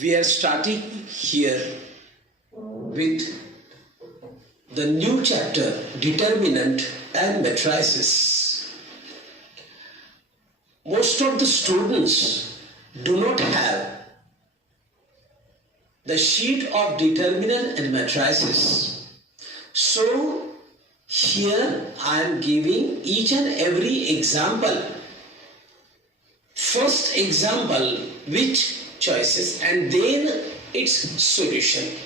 We are starting here with the new chapter, determinant and matrices. Most of the students do not have the sheet of determinant and matrices. So here I am giving each and every example. First example, which choices, and then its solution.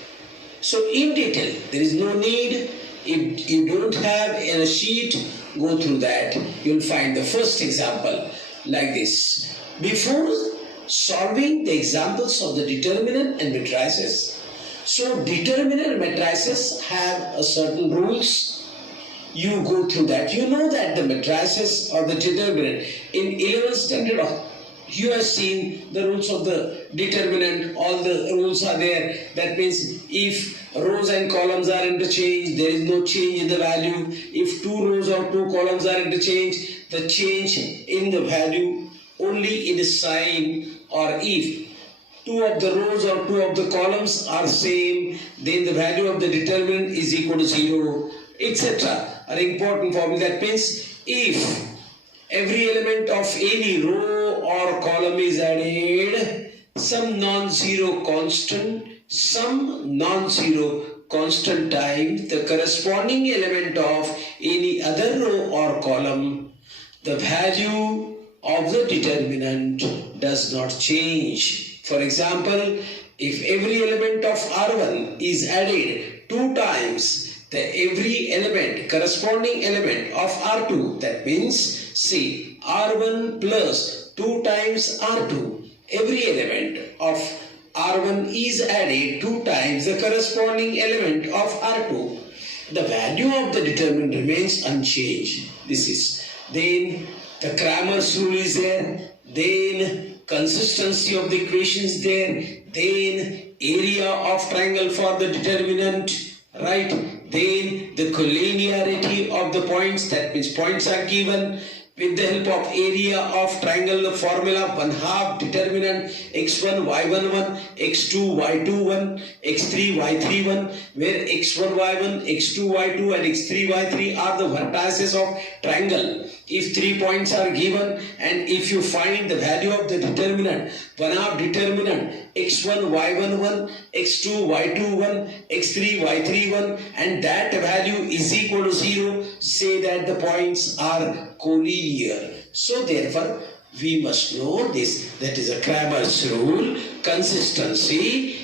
So in detail, there is no need. If you don't have a sheet, go through that. You'll find the first example like this. Before solving the examples of the determinant and matrices, so determinant and matrices have a certain rules. You go through that. You know that the matrices or the determinant in 11th standard, you have seen the rules of the determinant. All the rules are there. That means if rows and columns are interchanged, there is no change in the value. If two rows or two columns are interchanged, the change in the value only in the sign. Or if two of the rows or two of the columns are same, then the value of the determinant is equal to 0, etc. An important formula. That means if every element of any row or column is added, some non-zero constant times the corresponding element of any other row or column, the value of the determinant does not change. For example, if every element of R1 is added 2 times, every element, corresponding element of R2, that means see R1 plus 2 times R2, every element of R1 is added 2 times the corresponding element of R2, the value of the determinant remains unchanged. This is. Then the Cramer's rule is there, then consistency of the equation is there, then area of triangle for the determinant, right? Then the collinearity of the points, that means points are given with the help of area of triangle, the formula 1/2 determinant x1 y11, x2 y21, x3 y31, where x1 y1, x2 y2 and x3 y3 are the vertices of triangle. If 3 points are given and if you find the value of the determinant, 1/2 determinant x1 y11, x2 y21, x3 y31, and that value is equal to 0, say that the points are collinear. So therefore we must know this, that is a Cramer's rule, consistency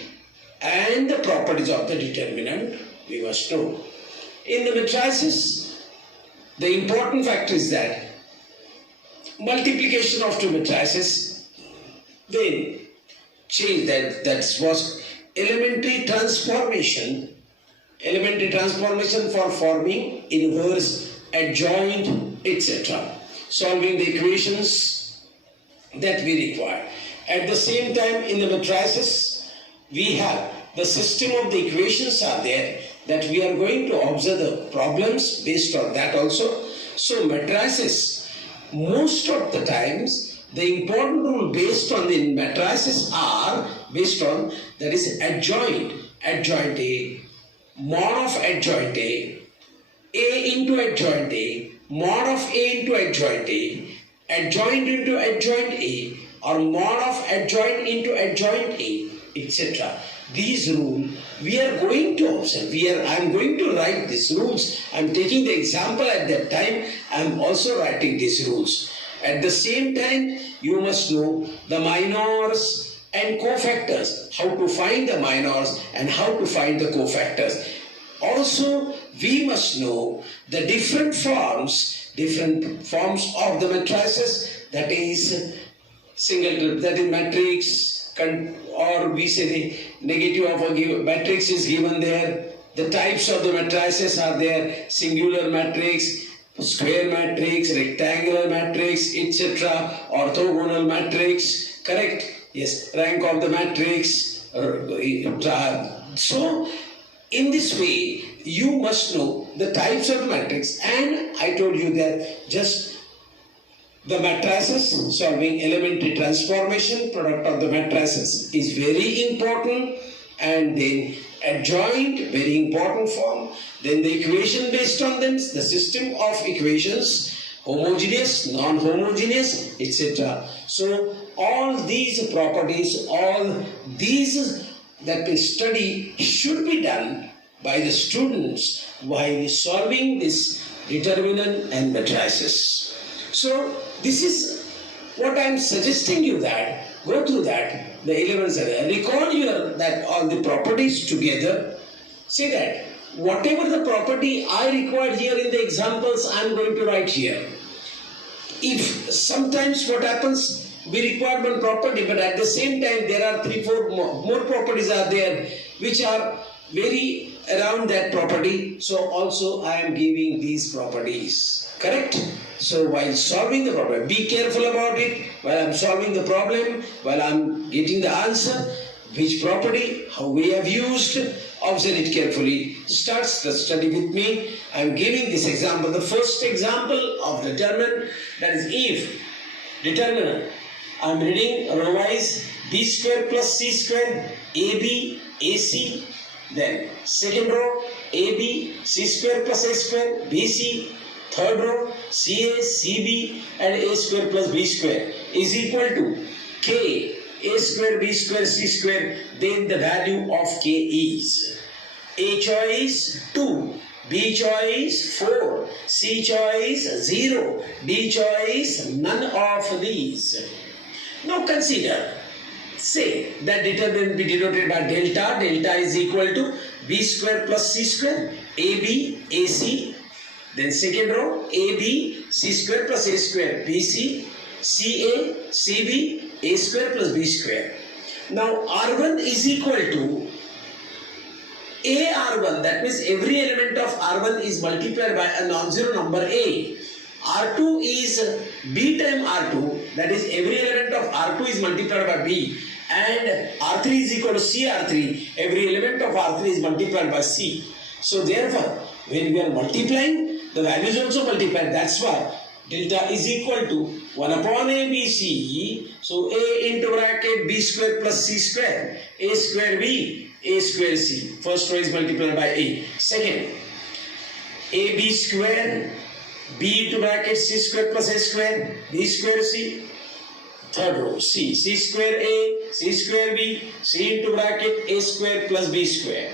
and the properties of the determinant we must know. In the matrices, the important factor is that multiplication of two matrices, then change that was elementary transformation for forming inverse, adjoint, etc. Solving the equations that we require. At the same time, in the matrices, we have the system of the equations are there, that we are going to observe the problems based on that also. So matrices, most of the times, the important rule based on the matrices are based on, that is adjoint A, mod of adjoint A into adjoint A, mod of A into adjoint A, adjoint into adjoint A, or mod of adjoint into adjoint A, etc. These rules we are going to observe. I am going to write these rules. I am taking the example at that time. I am also writing these rules. At the same time, you must know the minors and cofactors, how to find the minors and how to find the cofactors. Also, we must know the different forms of the matrices, that is single, that is matrix, or we say the negative of a given matrix is given there. The types of the matrices are there: singular matrix, square matrix, rectangular matrix, etc. Orthogonal matrix, correct? Yes, rank of the matrix. So, in this way, you must know the types of matrix, and I told you that just The matrices, solving elementary transformation, product of the matrices is very important, and then adjoint, very important form, then the equation based on them, the system of equations, homogeneous, non-homogeneous, etc. So all these properties, all these that we study should be done by the students while solving this determinant and matrices. So this is what I am suggesting you, that go through that, the 11th, record your that all the properties together. Say that whatever the property I required here in the examples, I am going to write here. If sometimes what happens, we require one property, but at the same time there are 3-4 more properties are there which are very around that property. So also I am giving these properties. Correct? So while solving the problem, be careful about it. While I am solving the problem, while I am getting the answer, which property, how we have used, observe it carefully. Starts the study with me. I am giving this example. The first example of determinant, that is if determinant. I am reading row wise, b square plus c square, ab, ac. Then second row, ab, c square plus a square, bc. Third row, ca, cb and a square plus b square is equal to k, a square, b square, c square. Then the value of k is a choice 2, b choice 4, c choice 0, d choice none of these. Now consider, say that determinant be denoted by delta. Delta is equal to b square plus c square, ab, ac. Then second row, AB, C square plus A square, BC, CA, CB, A square plus B square. Now R1 is equal to AR1, that means every element of R1 is multiplied by a non-zero number A. R2 is B times R2, that is every element of R2 is multiplied by B. And R3 is equal to CR3, every element of R3 is multiplied by C. So therefore, when we are multiplying, the value is also multiplied. That's why delta is equal to 1 upon ABC. So A into bracket B square plus C square, A square B, A square C. First row is multiplied by A. Second, AB square B into bracket C square plus A square, B square C. Third row, C square A, C square B, C into bracket A square plus B square.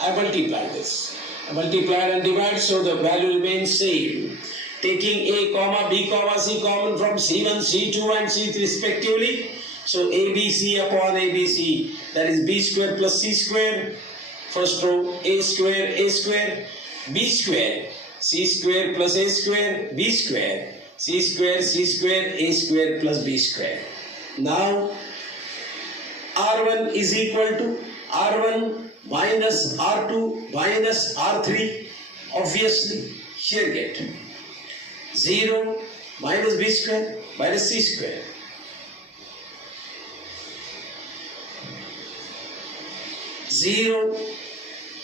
I multiply this. I multiply and divide, so the value remains same. Taking A comma B comma C common from C1, C2 and C3 respectively. So ABC upon ABC, that is B square plus C square. First row, A square, B square, C square plus A square, B square, C square, A square plus B square. Now R1 is equal to R1 minus R2 minus R3. Obviously, here get 0 minus B square minus C square. 0.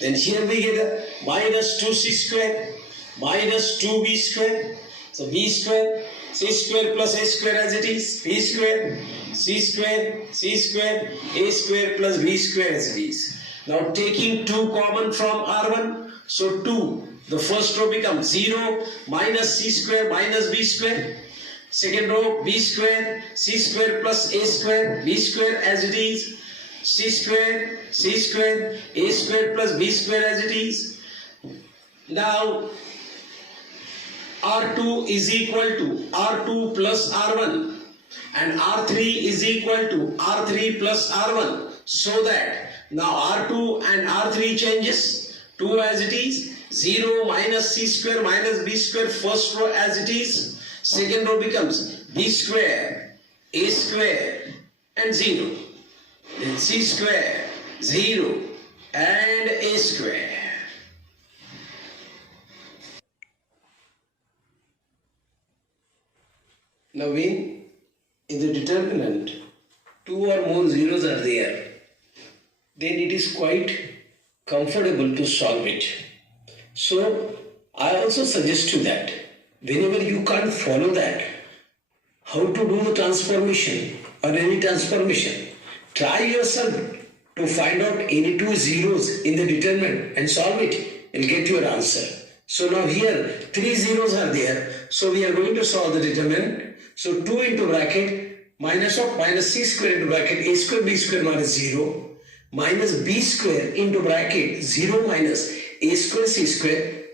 Then here we get a minus 2C square minus 2B square. So B square, C square plus A square as it is, B square, C square, A square plus B square as it is. Now taking 2 common from R1, so 2, the first row becomes 0 minus C square minus B square. Second row, B square, C square plus A square, B square as it is. C square, A square plus B square as it is. Now R2 is equal to R2 plus R1 and R3 is equal to R3 plus R1. So that now R2 and R3 changes, 2 as it is, 0 minus C square minus B square, first row as it is, second row becomes B square, A square and 0. Then C square, 0 and A square. Now when in the determinant 2 or more zeros are there, then it is quite comfortable to solve it. So I also suggest you that whenever you can't follow that, how to do the transformation or any transformation. Try yourself to find out any two zeros in the determinant and solve it and get your answer. So now here 3 zeros are there. So we are going to solve the determinant. So 2 into bracket minus of minus c square into bracket a square b square minus 0 minus b square into bracket 0 minus a square c square.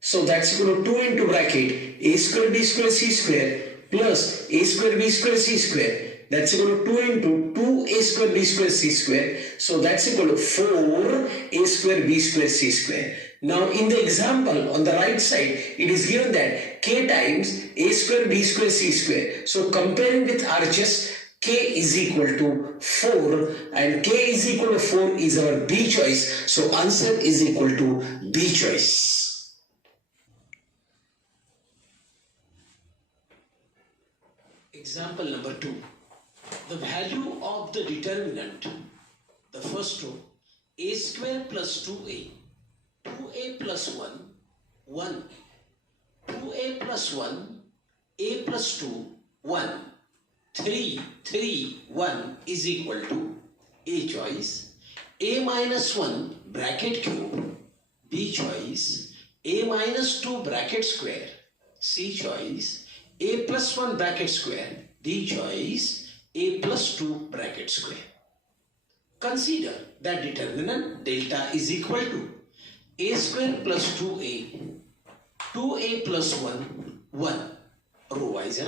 So that's equal to 2 into bracket a square b square c square plus a square b square c square. That's equal to 2 into 2a square b square c square. So that's equal to 4a square b square c square. Now in the example on the right side, it is given that k times a square b square c square. So comparing with RHS, k is equal to 4 and k is equal to 4 is our B choice. So answer is equal to B choice. Example number 2. The value of the determinant, the first row, a square plus 2a, 2a plus 1, 1, 2a plus 1, a plus 2, 1, 3, 3, 1 is equal to A choice, a minus 1 bracket cube, B choice, a minus 2 bracket square, C choice, a plus 1 bracket square, D choice, a plus 2 bracket square. Consider that determinant delta is equal to a square plus 2a, 2a plus 1, 1, row wise,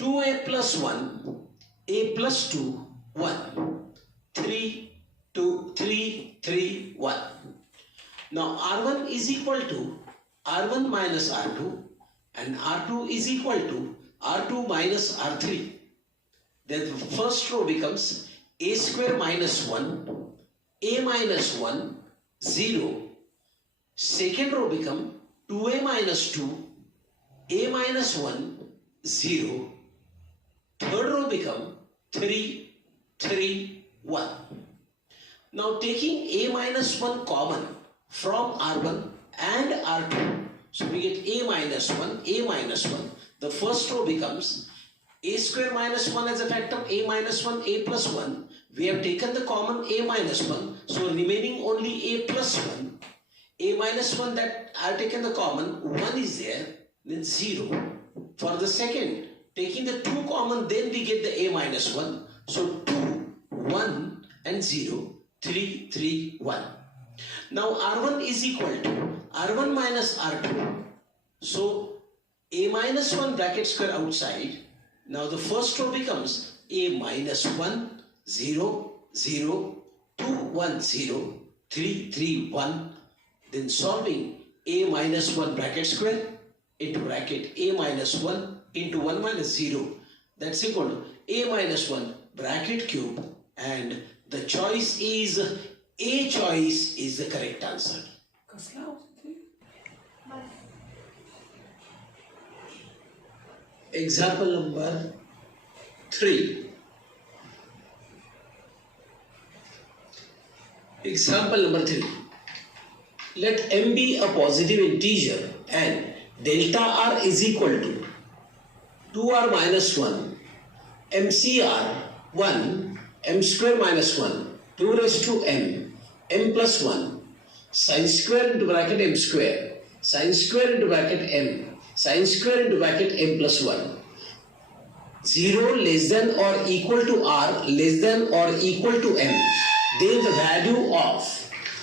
2a plus 1, a plus 2, 1, 3, 2, 3, 3, 1. Now R1 is equal to R1 minus R2 and R2 is equal to R2 minus R3. Then the first row becomes a square minus 1, a minus 1, 0. Second row becomes 2a minus 2, a minus 1, 0. Third row becomes 3, 3, 1. Now taking a minus 1 common from R1 and R2, so we get a minus 1, a minus 1. The first row becomes a square minus 1 as a factor, a minus 1, a plus 1. We have taken the common a minus 1, so remaining only a plus 1. A minus 1 that I have taken the common, 1 is there, then 0. For the second, taking the 2 common, then we get the a minus 1. So 2, 1 and 0, 3, 3, 1. Now R1 is equal to R1 minus R2. So a minus 1 bracket square outside. Now the first row becomes a minus 1, 0, 0, 2, 1, 0, 3, 3, 1. Then solving a minus 1 bracket square into bracket a minus 1 into 1 minus 0. That's equal to a minus 1 bracket cube, and the choice is A choice is the correct answer. Example number 3. Example number 3. Let m be a positive integer and delta r is equal to 2r minus 1, mcr 1, m square minus 1, 2 raised to m, m plus 1, sin square into bracket m square, sin square into bracket m, sin square into bracket m plus 1. 0 less than or equal to r less than or equal to m. Then the value of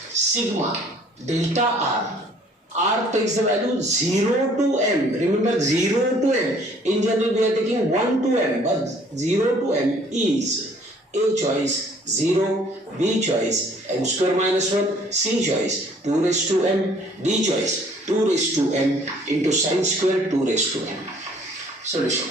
sigma delta r takes the value 0 to m. Remember 0 to m. In general we are taking 1 to m, but 0 to m is A choice 0, B choice m square minus 1, C choice 2 raised to m, D choice 2 raised to m into sin square 2 raised to m. Solution.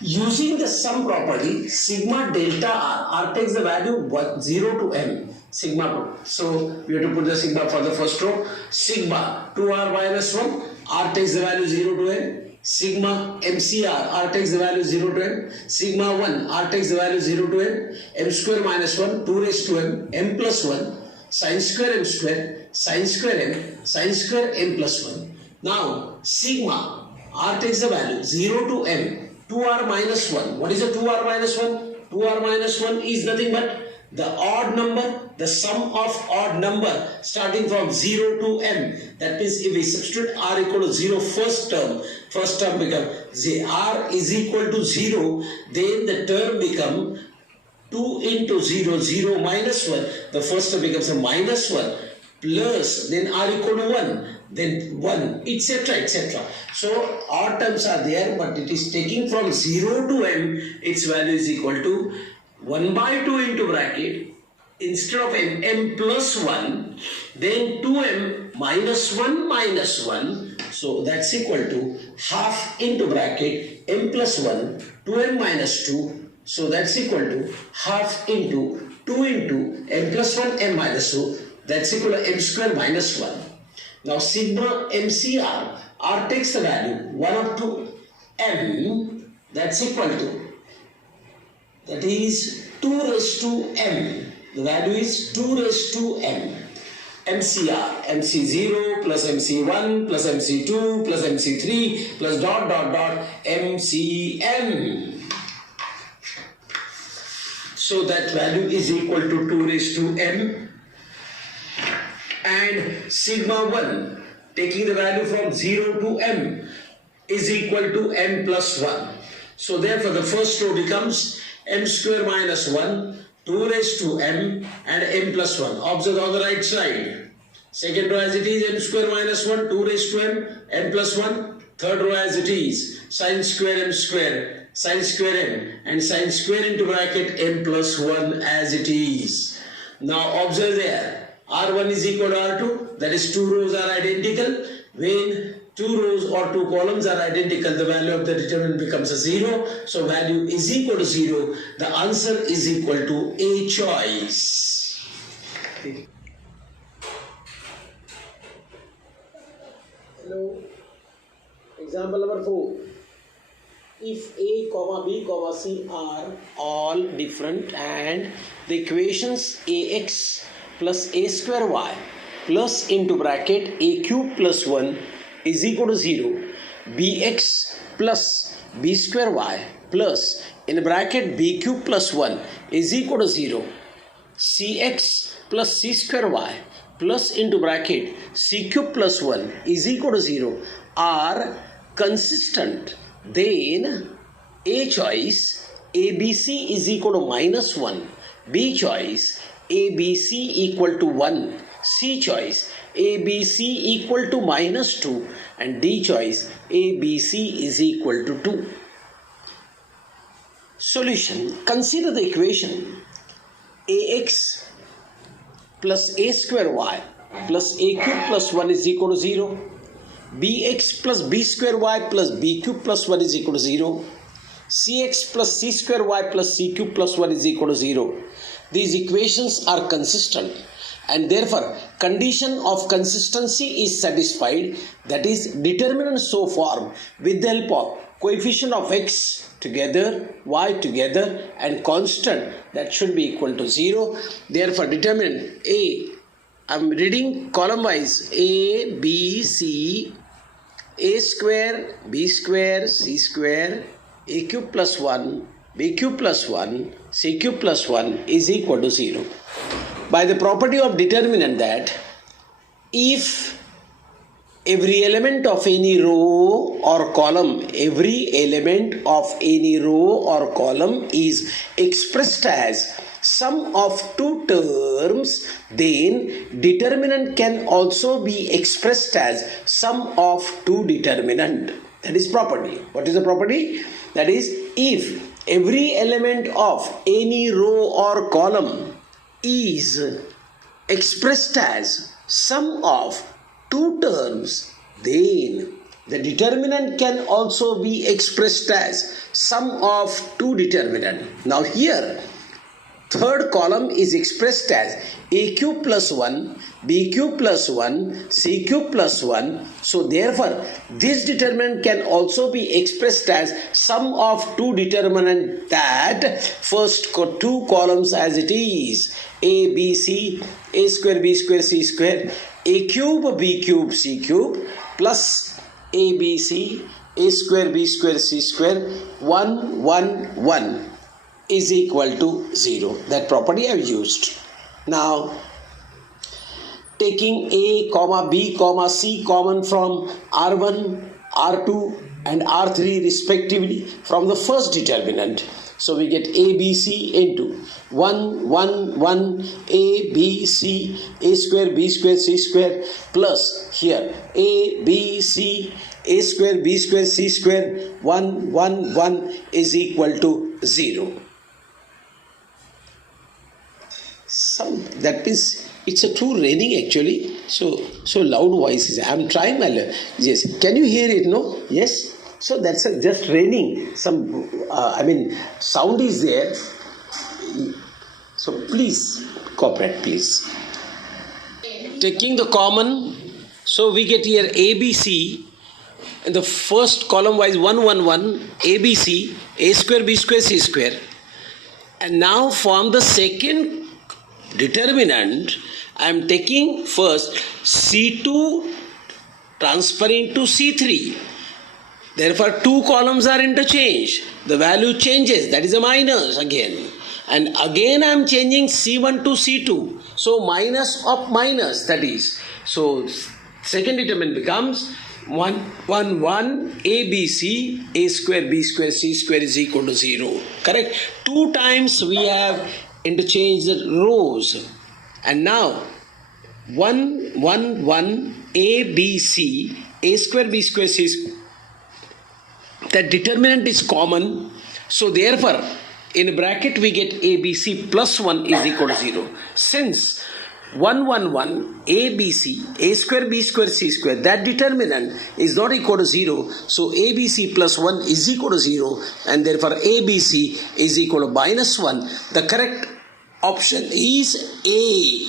Using the sum property, sigma delta r takes the value 0 to m, sigma. So we have to put the sigma for the first row. Sigma 2r minus 1, r takes the value 0 to m. Sigma mcr, r takes the value 0 to m. Sigma 1, r takes the value 0 to m. M square minus 1, 2 raised to m, m plus 1, sin square m square, sin square m plus 1. Now sigma r takes the value 0 to m 2r minus 1. What is a 2r minus 1? 2r minus 1 is nothing but the odd number, the sum of odd number starting from 0 to m. That means if we substitute r equal to 0 first term becomes r is equal to 0, then the term become 2 into 0, 0 minus 1, the first term becomes a minus 1, plus then r equal to 1, then 1, etc, etc. So odd terms are there, but it is taking from 0 to m, its value is equal to 1 by 2 into bracket, instead of m plus 1, then 2m minus 1, so that's equal to half into bracket m plus 1, 2m minus 2, so that's equal to half into 2 into m plus 1, m minus 2, that's equal to m square minus 1. Now sigma MCR, R takes the value 1 up to m, that's equal to, that is 2 raised to m, the value is 2 raised to m. MCR, MC0 plus MC1 plus MC2 plus MC3 plus dot dot dot MCM. So that value is equal to 2 raised to m, and sigma 1 taking the value from 0 to m is equal to m plus 1. So therefore the first row becomes m square minus 1, 2 raised to m and m plus 1. Observe on the right side. Second row as it is m square minus 1, 2 raised to m plus 1. Third row as it is sine square m square, sine square m, and sine square into bracket m plus 1 as it is. Now observe there. R1 is equal to R2, that is 2 rows are identical. When 2 rows or 2 columns are identical, the value of the determinant becomes a 0. So value is equal to 0. The answer is equal to A choice. Hello. Example number 4. If A, B, C are all different and the equations AX plus a square y plus into bracket a cube plus 1 is equal to 0, bx plus b square y plus in bracket b cube plus 1 is equal to 0, cx plus c square y plus into bracket c cube plus 1 is equal to 0 are consistent, then A choice ABC is equal to minus 1, B choice ABC equal to 1, C choice ABC equal to minus 2, and D choice ABC is equal to 2. Solution. Consider the equation AX plus A square Y plus A cube plus 1 is equal to 0, BX plus B square Y plus B cube plus 1 is equal to 0, CX plus C square Y plus C cube plus 1 is equal to 0. These equations are consistent and therefore condition of consistency is satisfied, that is determinants so formed with the help of coefficient of x together, y together and constant that should be equal to 0. Therefore determinant A, I am reading column wise, A, B, C, A square, B square, C square, A cube plus 1, B cube plus 1, C cube plus 1 is equal to 0. By the property of determinant that if every element of any row or column, is expressed as sum of two terms, then determinant can also be expressed as sum of two determinant. That is property. What is the property? That is, if every element of any row or column is expressed as sum of two terms, then the determinant can also be expressed as sum of two determinant. Now here, third column is expressed as a cube plus 1, b cube plus 1, c cube plus 1. So therefore, this determinant can also be expressed as sum of two determinant, that first two columns as it is a, b, c, a square, b square, c square, a cube, b cube, c cube plus a, b, c, a square b square c square 1 1 1 is equal to 0. That property I have used. Now taking a comma b comma c common from r1 r2 and r3 respectively from the first determinant. So we get a b c into 1 1 1 a b c a square b square c square plus here a b c a square b square c square 1 1 1 is equal to 0. That means it's a true raining actually. So loud voices. I'm trying my level. Yes. Can you hear it? No? Yes. So that's just raining. Some sound is there. So please cooperate, please. Taking the common, so we get here ABC. In the first column wise 1 1 1 ABC a square b square c square, and now from the second determinant I am taking first C2 transferring to C3. Therefore, two columns are interchanged. The value changes. That is a minus again. And again I am changing C1 to C2. So minus of minus, that is. So second determinant becomes 1 1 1 ABC a square b square c square is equal to 0. Correct? Two times we have interchanged the rows. And now 1 1 1 ABC a square b square c square. That determinant is common, so therefore in bracket we get ABC plus 1 is equal to 0. Since 1 1 1 ABC a square b square c square, that determinant is not equal to 0, so ABC plus 1 is equal to 0, and therefore ABC is equal to minus 1. The correct option is A.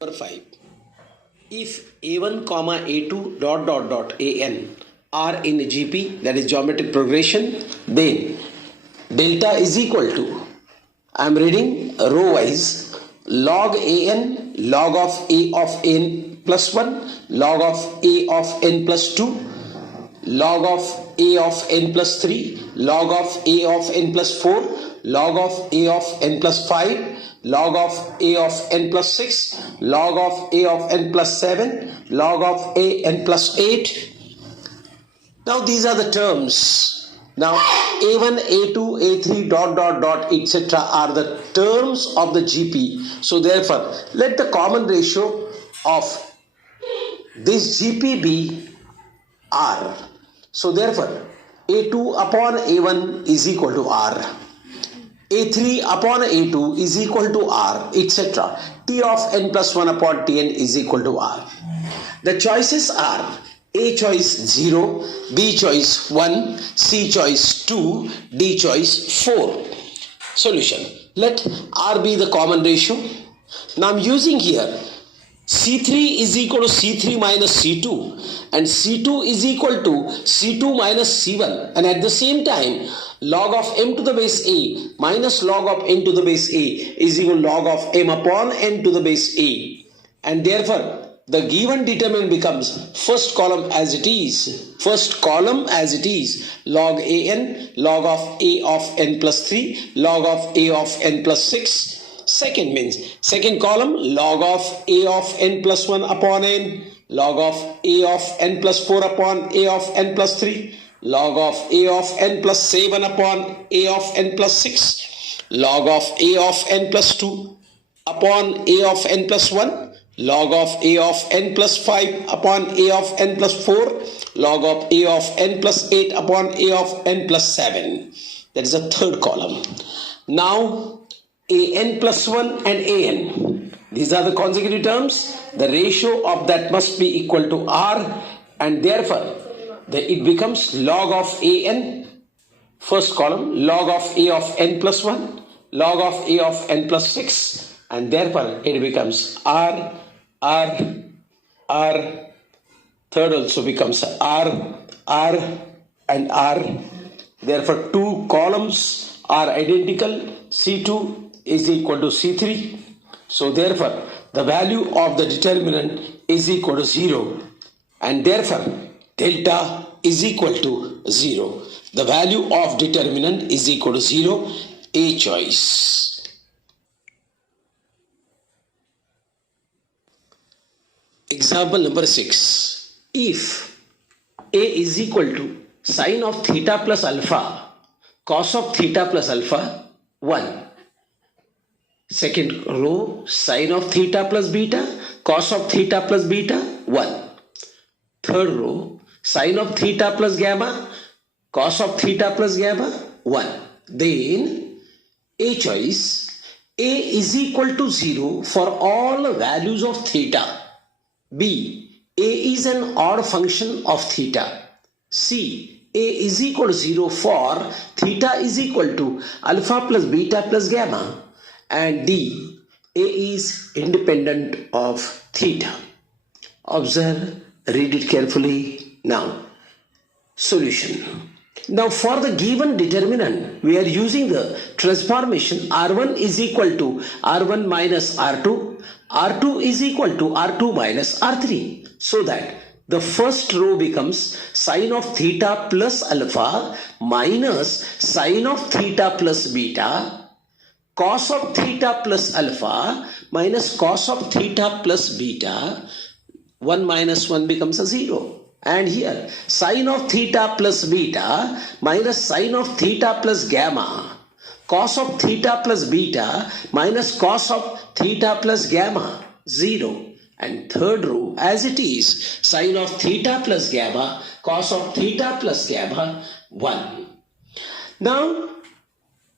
Number 5. If A1 comma A2 dot dot dot AN are in GP, that is geometric progression, then delta is equal to, I am reading row wise, log AN log of A of N plus 1, log of A of N plus 2, log of A of N plus 3, log of A of N plus 4, log of A of N plus 5, log of A of N plus 6, log of A of N plus 7, log of A N plus 8. Now these are the terms. Now A1, A2, A3 dot dot dot etc. are the terms of the GP. So therefore let the common ratio of this GP be R. So therefore A2 upon A1 is equal to R. A3 upon A2 is equal to R, etc. T of n plus 1 upon Tn is equal to R. The choices are A choice 0, B choice 1, C choice 2, D choice 4. Solution. Let R be the common ratio. Now I am using here C3 is equal to C3 minus C2 and C2 is equal to C2 minus C1, and at the same time log of m to the base a minus log of n to the base a is equal to log of m upon n to the base a, and therefore the given determinant becomes first column as it is, log an log of a of n plus 3 log of a of n plus 6. Second means second column log of a of n plus 1 upon n, log of a of n plus 4 upon a of n plus 3, log of a of n plus 7 upon a of n plus 6, log of a of n plus 2 upon a of n plus 1, log of a of n plus 5 upon a of n plus 4, log of a of n plus 8 upon a of n plus 7. That is the third column. Now an plus 1 and an, these are the consecutive terms. The ratio of that must be equal to R, and therefore it becomes log of an, first column, log of a of n plus 1, log of a of n plus 6, and therefore it becomes R, third also becomes R, and R. Therefore two columns are identical, C2 is equal to C3. So therefore the value of the determinant is equal to 0, and therefore delta is equal to 0. The value of determinant is equal to 0. A choice. Example number 6. If A is equal to sine of theta plus alpha, cos of theta plus alpha 1. Second row, sine of theta plus beta, cos of theta plus beta 1. Third row, sine of theta plus gamma, cos of theta plus gamma 1. Then A choice, A is equal to 0 for all values of theta. B, A is an odd function of theta. C, A is equal to 0 for theta is equal to alpha plus beta plus gamma. And D, A is independent of theta. Observe, read it carefully. Now, solution. Now for the given determinant, we are using the transformation R1 is equal to R1 minus R2, R2 is equal to R2 minus R3. So that the first row becomes sine of theta plus alpha minus sine of theta plus beta, cos of theta plus alpha minus cos of theta plus beta. 1 minus 1 becomes a 0. And here sine of theta plus beta minus sine of theta plus gamma, cos of theta plus beta minus cos of theta plus gamma 0. And third row as it is, sine of theta plus gamma, cos of theta plus gamma 1. Now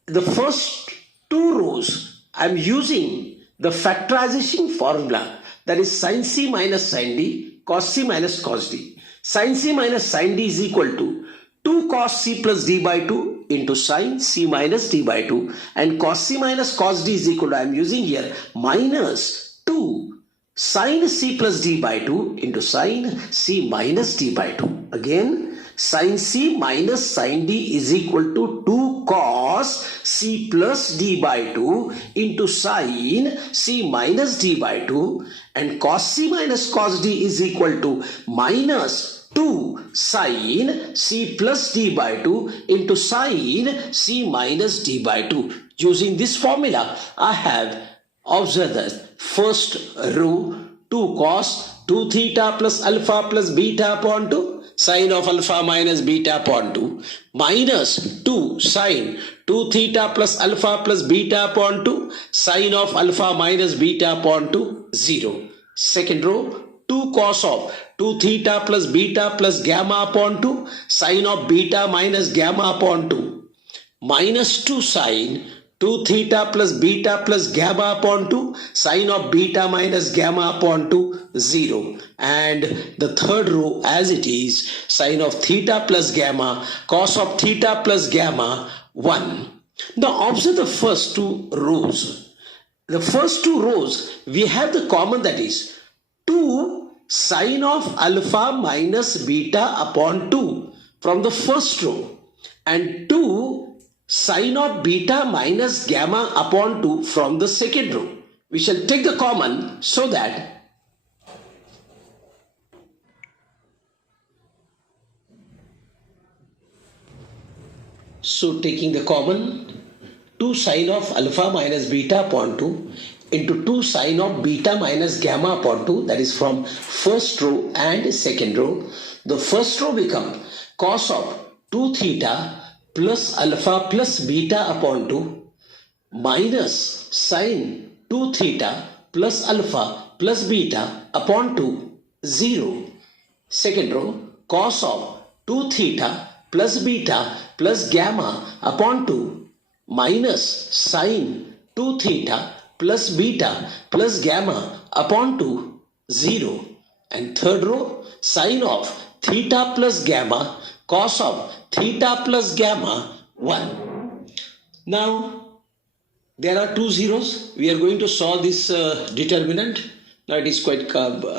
the first two rows I am using the factorization formula, that is sin C minus sin D, cos C minus cos D. Sin C minus sin D is equal to 2 cos C plus D by 2 into sin C minus D by 2, and cos C minus cos D is equal to, I am using here, minus 2 sin C plus D by 2 into sin C minus D by 2. Again, sin C minus sin D is equal to 2 cos C plus D by 2 into sin C minus D by 2, and cos C minus cos D is equal to minus 2 sin C plus D by 2 into sin C minus D by 2. Using this formula, I have observed that first row 2 cos 2 theta plus alpha plus beta upon 2 sine of alpha minus beta upon 2 minus 2 sine 2 theta plus alpha plus beta upon 2 sine of alpha minus beta upon 2 0. Second row 2 cos of 2 theta plus beta plus gamma upon 2 sine of beta minus gamma upon 2 minus 2 sine 2 theta plus beta plus gamma upon 2 sine of beta minus gamma upon 2 0. And the third row as it is, sine of theta plus gamma, cos of theta plus gamma 1. Now observe the first two rows. The first two rows we have the common, that is 2 sine of alpha minus beta upon 2 from the first row, and 2 sine of beta minus gamma upon 2 from the second row. We shall take the common so that taking the common, 2 sine of alpha minus beta upon 2 into 2 sine of beta minus gamma upon 2, that is from first row and second row. The first row become cos of 2 theta plus alpha plus beta upon 2 minus sine 2 theta plus alpha plus beta upon 2 0. Second row cos of 2 theta plus beta plus gamma upon 2 minus sine 2 theta plus beta plus gamma upon 2 0. And third row sine of theta plus gamma, cos of theta plus gamma 1. Now there are two zeros. We are going to solve this determinant. Now it is quite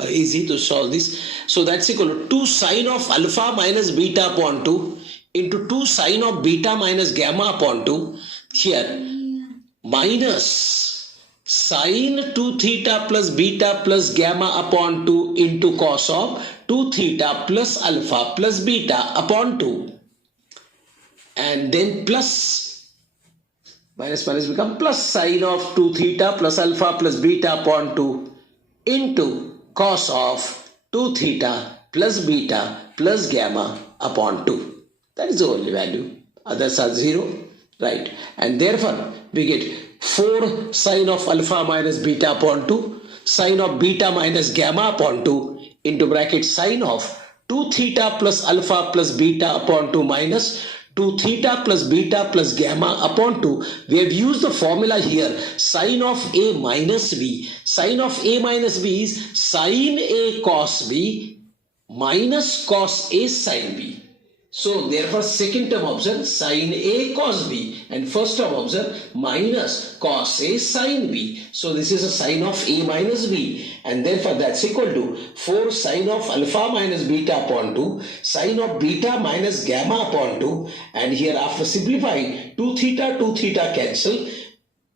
easy to solve this. So that's equal to 2 sine of alpha minus beta upon 2 into 2 sine of beta minus gamma upon 2. Here minus Sine 2 theta plus beta plus gamma upon 2 into cos of 2 theta plus alpha plus beta upon 2. And then plus minus minus become plus sine of 2 theta plus alpha plus beta upon 2 into cos of 2 theta plus beta plus gamma upon 2. That is the only value. Others are 0. Right. And therefore we get 4 sine of alpha minus beta upon 2, sine of beta minus gamma upon 2 into bracket sine of 2 theta plus alpha plus beta upon 2 minus 2 theta plus beta plus gamma upon 2. We have used the formula here, sine of A minus B. Sine of A minus B is sine A cos B minus cos A sine B. So therefore second term observe sine A cos B and first term observe minus cos A sine B. So this is a sine of A minus B and therefore that's equal to 4 sine of alpha minus beta upon 2, sine of beta minus gamma upon 2, and here after simplifying 2 theta cancel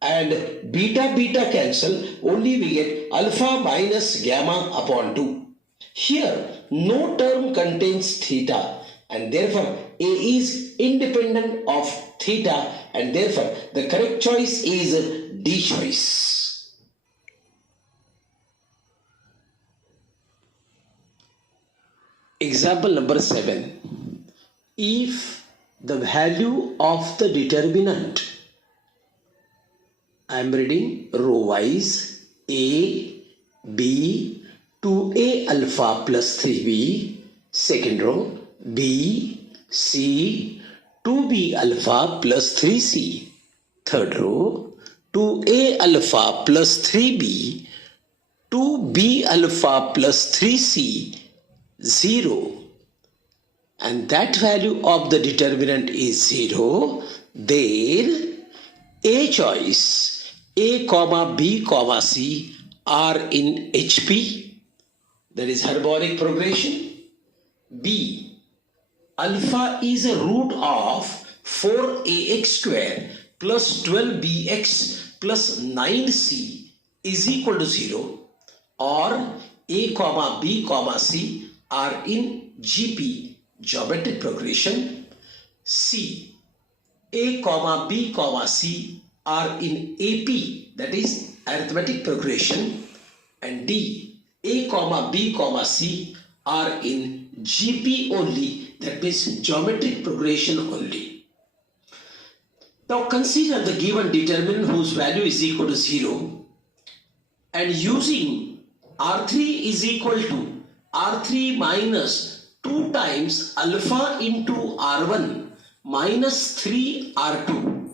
and beta cancel, only we get alpha minus gamma upon 2. Here no term contains theta and therefore A is independent of theta and therefore the correct choice is D choice. Example number 7. If the value of the determinant, I am reading row wise, A, B, 2A alpha plus 3B, second row, B, C, 2B alpha plus 3C, third row, 2A alpha plus 3B, 2B alpha plus 3C, 0, and that value of the determinant is 0, then A choice, A comma B comma C are in HP, that is harmonic progression. B, alpha is a root of 4ax square plus 12bx plus 9c is equal to 0, or A comma B comma C are in GP, geometric progression. C, A comma B comma C are in AP, that is arithmetic progression, and D, A comma B comma C are in GP only, that means geometric progression only. Now consider the given determinant whose value is equal to 0 and using R3 is equal to R3 minus 2 times alpha into R1 minus 3 R2.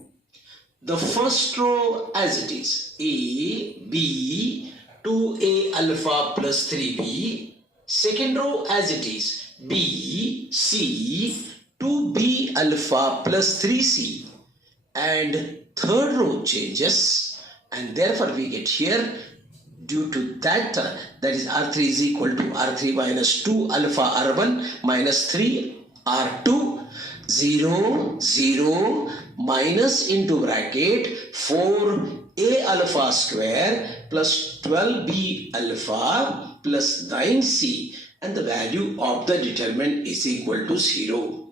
The first row as it is, A, B, 2A alpha plus 3B. Second row as it is, B, C, 2B alpha plus 3C. And third row changes and therefore we get here, due to that is R3 is equal to R3 minus 2 alpha R1 minus 3 R2, 0, 0, minus into bracket 4A alpha square plus 12B alpha plus 9C, and the value of the determinant is equal to 0.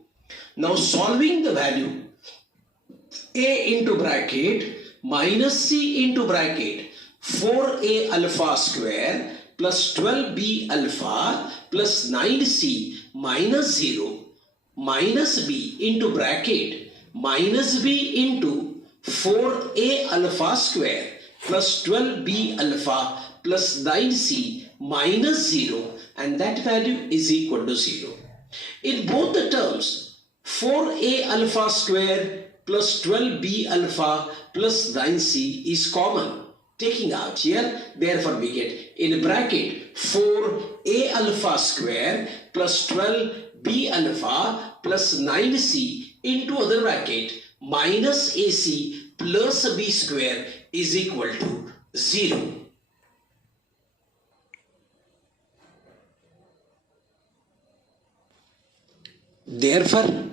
Now solving the value, A into bracket minus C into bracket 4A alpha square plus 12B alpha plus 9C minus 0 minus B into bracket minus B into 4A alpha square plus 12B alpha plus 9C minus 0, and that value is equal to 0. In both the terms, 4A alpha square plus 12B alpha plus 9C is common. Taking out here, therefore we get in bracket 4A alpha square plus 12B alpha plus 9C into other bracket minus AC plus B square is equal to 0. Therefore,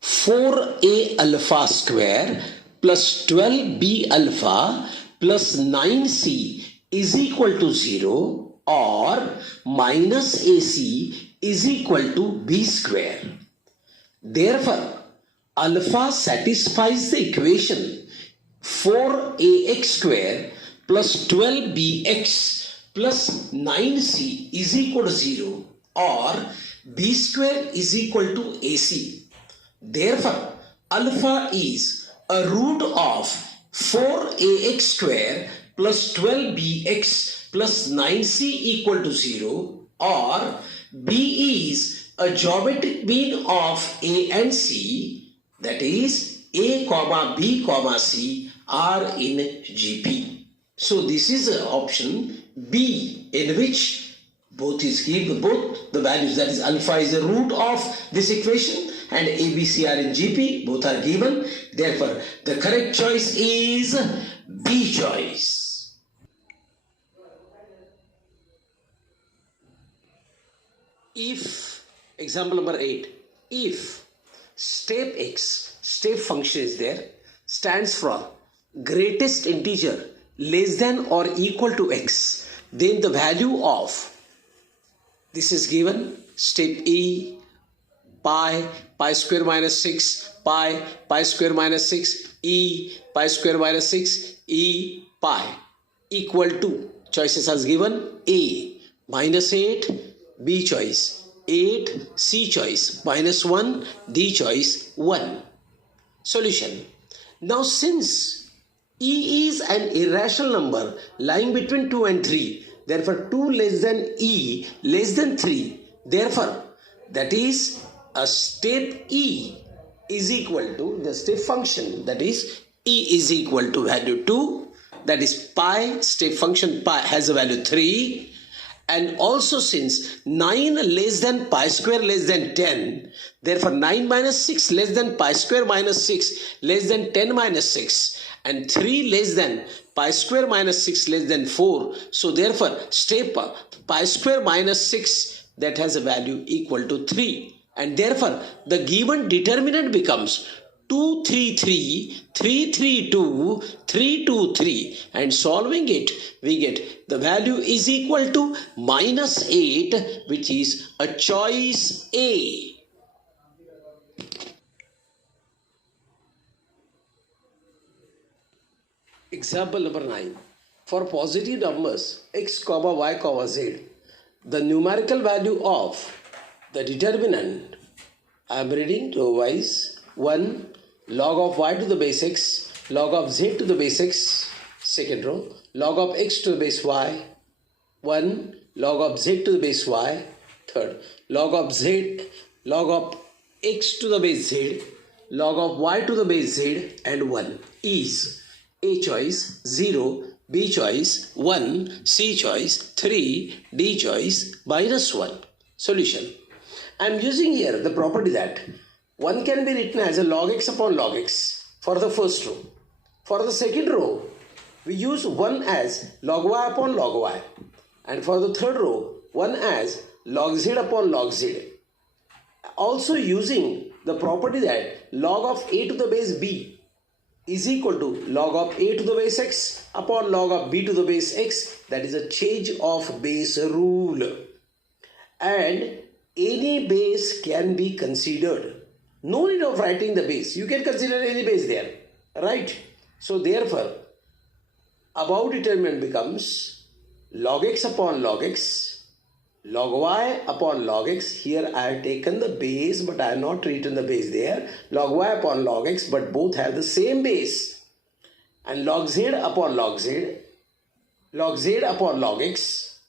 4A alpha square plus 12B alpha plus 9c is equal to 0 or minus ac is equal to b square. Therefore, alpha satisfies the equation 4ax square plus 12bx plus 9c is equal to 0 or b square is equal to ac. Therefore, alpha is a root of 4ax square plus 12bx plus 9c equal to 0 or b is a geometric mean of a and c, that is a comma b comma c are in GP. So this is option B, in which both is given, both the values, that is alpha is the root of this equation and A, B, C are in GP, both are given. Therefore, the correct choice is B choice. If, example number 8, if step x, step function is there, stands for greatest integer less than or equal to x, then the value of, this is given, step E, pi square minus 6, pi square minus 6, pi square minus 6, pi equal to, choices are given, A minus 8, B choice 8, C choice minus 1, D choice 1. Solution. Now since E is an irrational number lying between 2 and 3, therefore 2 less than E less than 3, therefore that is a step E is equal to the step function, that is E is equal to value 2, that is pi, step function pi has a value 3, and also since 9 less than pi square less than 10, therefore 9 minus 6 less than pi square minus 6 less than 10 minus 6, and 3 less than pi square minus 6 less than 4, so therefore step pi square minus 6 that has a value equal to 3, and therefore the given determinant becomes 2, 3, 3, 3, 3, 2, 3, 2, 3, and solving it we get the value is equal to minus 8, which is a choice A. Example number 9. For positive numbers x, y, z, the numerical value of the determinant, I am reading row wise, 1 log of y to the base x, log of z to the base x, second row, log of x to the base y, 1 log of z to the base y, third, log of x to the base z, log of y to the base z, and 1 is A choice 0, B choice 1, C choice 3, D choice minus 1. Solution. I am using here the property that 1 can be written as a log x upon log x for the first row. For the second row, we use 1 as log y upon log y. And for the third row, 1 as log z upon log z. Also using the property that log of a to the base b is equal to log of a to the base x upon log of b to the base x, that is a change of base rule. And any base can be considered. No need of writing the base. You can consider any base there. Right? So therefore, above determinant becomes log x upon log x, log y upon log x. Here I have taken the base, but I have not written the base there. Log y upon log x, but both have the same base. And log z upon log z, log z upon log x.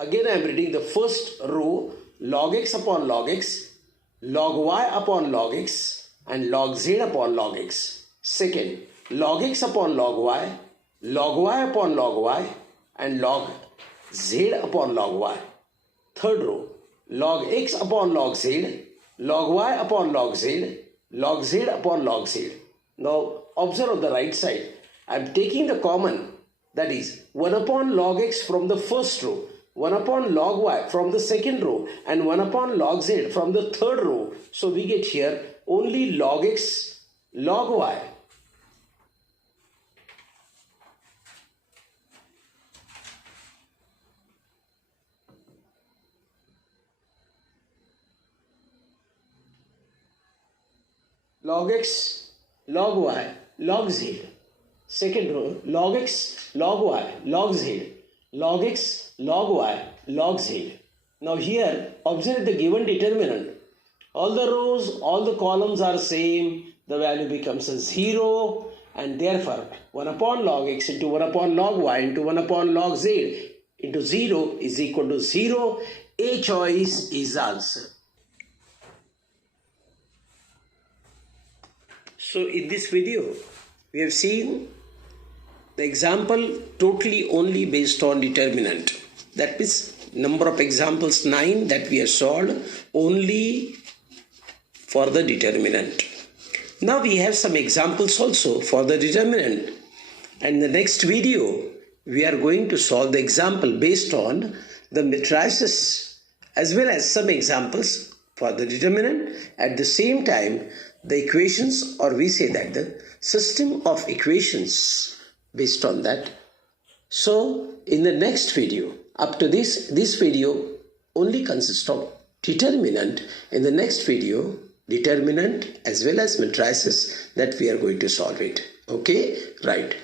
Again I am reading the first row, log x upon log x, log y upon log x, and log z upon log x. Second, log x upon log y upon log y, and log z upon log y. Third row, log x upon log z, log y upon log z, log z upon log z. Now observe on the right side, I am taking the common, that is 1 upon log x from the first row, 1 upon log y from the second row, and 1 upon log z from the third row. So we get here only log x, log y, log x, log y, log z. Second row, log x, log y, log z, log x, log y, log z. Now here, observe the given determinant. All the rows, all the columns are same. The value becomes a 0, and therefore 1 upon log x into 1 upon log y into 1 upon log z into 0 is equal to 0. A choice is the answer. So in this video, we have seen the example totally only based on determinant. That means number of examples 9 that we have solved only for the determinant. Now we have some examples also for the determinant. And in the next video, we are going to solve the example based on the matrices as well as some examples for the determinant. At the same time, the equations, or we say that the system of equations based on that. So in the next video, up to this video only consists of determinant. In the next video, determinant as well as matrices that we are going to solve it. Okay, right.